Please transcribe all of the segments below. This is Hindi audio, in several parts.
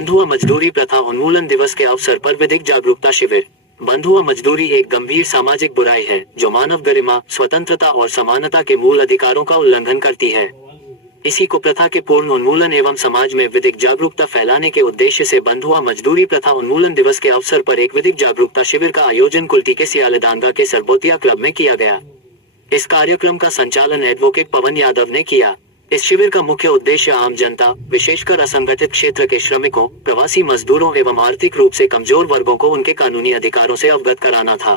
बंधुआ मजदूरी प्रथा उन्मूलन दिवस के अवसर पर विधिक जागरूकता शिविर। बंधुआ मजदूरी एक गंभीर सामाजिक बुराई है जो मानव गरिमा, स्वतंत्रता और समानता के मूल अधिकारों का उल्लंघन करती है। इसी को प्रथा के पूर्ण उन्मूलन एवं समाज में विधिक जागरूकता फैलाने के उद्देश्य से बंधुआ मजदूरी प्रथा उन्मूलन दिवस के अवसर पर एक विधिक जागरूकता शिविर का आयोजन कुल्टी के सियालदांगा के सरबोतिया क्लब में किया गया। इस कार्यक्रम का संचालन एडवोकेट पवन यादव ने किया। इस शिविर का मुख्य उद्देश्य आम जनता, विशेषकर असंगठित क्षेत्र के श्रमिकों, प्रवासी मजदूरों एवं आर्थिक रूप से कमजोर वर्गों को उनके कानूनी अधिकारों से अवगत कराना था।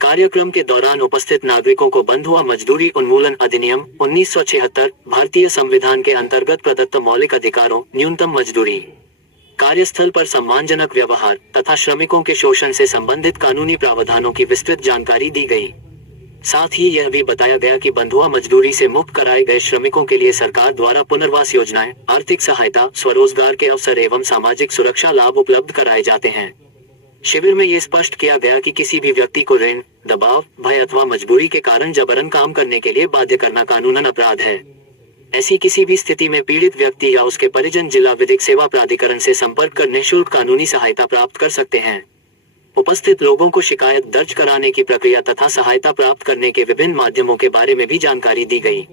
कार्यक्रम के दौरान उपस्थित नागरिकों को बंधुआ मजदूरी उन्मूलन अधिनियम 1976, भारतीय संविधान के अंतर्गत प्रदत्त मौलिक अधिकारों, न्यूनतम मजदूरी, कार्यस्थल पर सम्मानजनक व्यवहार तथा श्रमिकों के शोषण से संबंधित कानूनी प्रावधानों की विस्तृत जानकारी दी गई। साथ ही यह भी बताया गया कि बंधुआ मजदूरी से मुक्त कराए गए श्रमिकों के लिए सरकार द्वारा पुनर्वास योजनाएं, आर्थिक सहायता, स्वरोजगार के अवसर एवं सामाजिक सुरक्षा लाभ उपलब्ध कराए जाते हैं। शिविर में ये स्पष्ट किया गया कि किसी भी व्यक्ति को ऋण, दबाव, भय अथवा मजबूरी के कारण जबरन काम करने के लिए बाध्य करना कानूनन अपराध है। ऐसी किसी भी स्थिति में पीड़ित व्यक्ति या उसके परिजन जिला विधिक सेवा प्राधिकरण से संपर्क कर निःशुल्क कानूनी सहायता प्राप्त कर सकते हैं। उपस्थित लोगों को शिकायत दर्ज कराने की प्रक्रिया तथा सहायता प्राप्त करने के विभिन्न माध्यमों के बारे में भी जानकारी दी गई।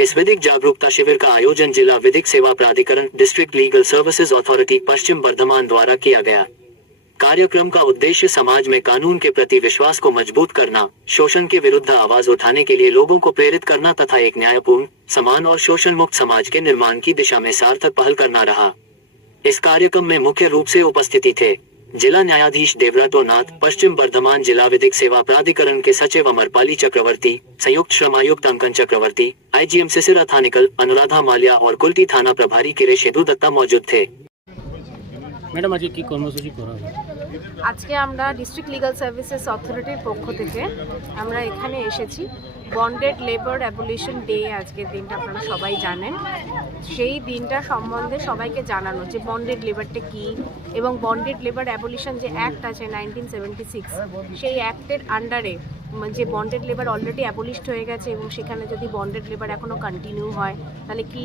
इस विधिक जागरूकता शिविर का आयोजन जिला विधिक सेवा प्राधिकरण, डिस्ट्रिक्ट लीगल सर्विसेज अथॉरिटी, पश्चिम बर्धमान द्वारा किया गया। कार्यक्रम का उद्देश्य समाज में कानून के प्रति विश्वास को मजबूत करना, शोषण के विरुद्ध आवाज उठाने के लिए लोगों को प्रेरित करना तथा एक न्यायपूर्ण, समान और शोषण मुक्त समाज के निर्माण की दिशा में सार्थक पहल करना रहा। इस कार्यक्रम में मुख्य रूप से उपस्थिति थे जिला न्यायाधीश देवव्रतो नाथ, पश्चिम बर्धमान जिला विधिक सेवा प्राधिकरण के सचिव अमरपाली चक्रवर्ती, संयुक्त श्रमायुक्त अंकन चक्रवर्ती, आईजीएम सिसिर अथानिकल, अनुराधा माल्या और कुल्टी थाना प्रभारी किरेश यदु दत्ता मौजूद थे। मैडम आज की কর্মসূচি করা হলো? আজকে আমরা ডিস্ট্রিক্ট লিগাল সার্ভিসেস অথরিটির পক্ষ থেকে আমরা এখানে এসেছি। বন্ডেড লেবার অ্যাবলিশন ডে আজকের দিনটা আপনারা সবাই জানেন। সেই দিনটা সম্বন্ধে সবাইকে জানানো যে বন্ডেড লেবারটা কী এবং বন্ডেড লেবার অ্যাবলিশন যে অ্যাক্ট আছে 1976 সেই অ্যাক্টের আন্ডারে যে বন্ডেড লেবার অলরেডি অ্যাবলিশড হয়ে গেছে এবং সেখানে যদি বন্ডেড লেবার এখনও কন্টিনিউ হয় তাহলে কী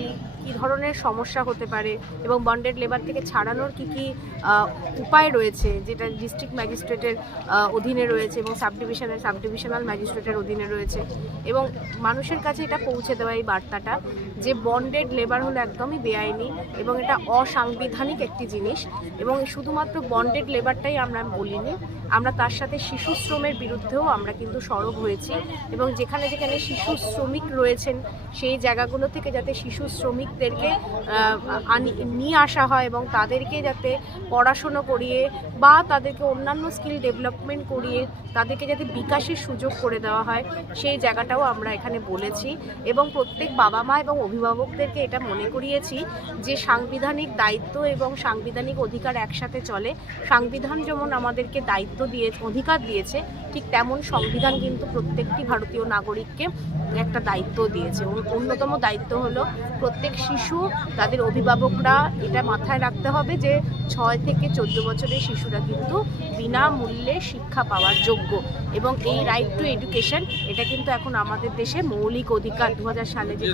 ধরনের সমস্যা হতে পারে এবং বন্ডেড লেবার থেকে ছাড়ানোর কী উপায় রয়েছে যেটা ডিস্ট্রিক্ট ম্যাজিস্ট্রেটের অধীনে রয়েছে এবং সাবডিভিশনাল ম্যাজিস্ট্রেটের অধীনে রয়েছে এবং মানুষের কাছে এটা পৌঁছে দেওয়া এই বার্তাটা যে বন্ডেড লেবার হলো একদমই বেআইনি এবং এটা অসাংবিধানিক একটি জিনিস এবং শুধুমাত্র বন্ডেড লেবারটাই আমরা বলিনি, আমরা তার সাথে শিশু শ্রমের বিরুদ্ধেও আমরা কিন্তু সরব হয়েছি এবং যেখানে যেখানে শিশু শ্রমিক রয়েছেন সেই জায়গাগুলো থেকে যাতে শিশু শ্রমিকদেরকে নিয়ে আসা হয় এবং তাদেরকে যাতে পড়াশুনো করিয়ে বা তাদেরকে অন্যান্য স্কিল ডেভেলপমেন্ট করিয়ে তাদেরকে যাতে বিকাশের সুযোগ করে দেওয়া হয় সেই জায়গাটাও আমরা এখানে বলেছি এবং প্রত্যেক বাবা মা এবং অভিভাবকদেরকে এটা মনে করিয়েছি যে সাংবিধানিক দায়িত্ব এবং সাংবিধানিক অধিকার একসাথে চলে। সংবিধান যেমন আমাদেরকে দায়িত্ব দিয়ে অধিকার দিয়েছে ঠিক তেমন সংবিধান কিন্তু প্রত্যেকটি ভারতীয় নাগরিককে একটা দায়িত্ব দিয়েছে। অন্যতম দায়িত্ব হলো প্রত্যেক শিশু, তাদের অভিভাবকরা এটা মাথায় রাখতে হবে যে 6 থেকে 14 বছরের শিশুরা কিন্তু বিনামূল্যে শিক্ষা পাওয়ার যোগ্য এবং এই রাইট টু এডুকেশন এটা কিন্তু এখন আমাদের দেশে মৌলিক অধিকার 2000 সালে যে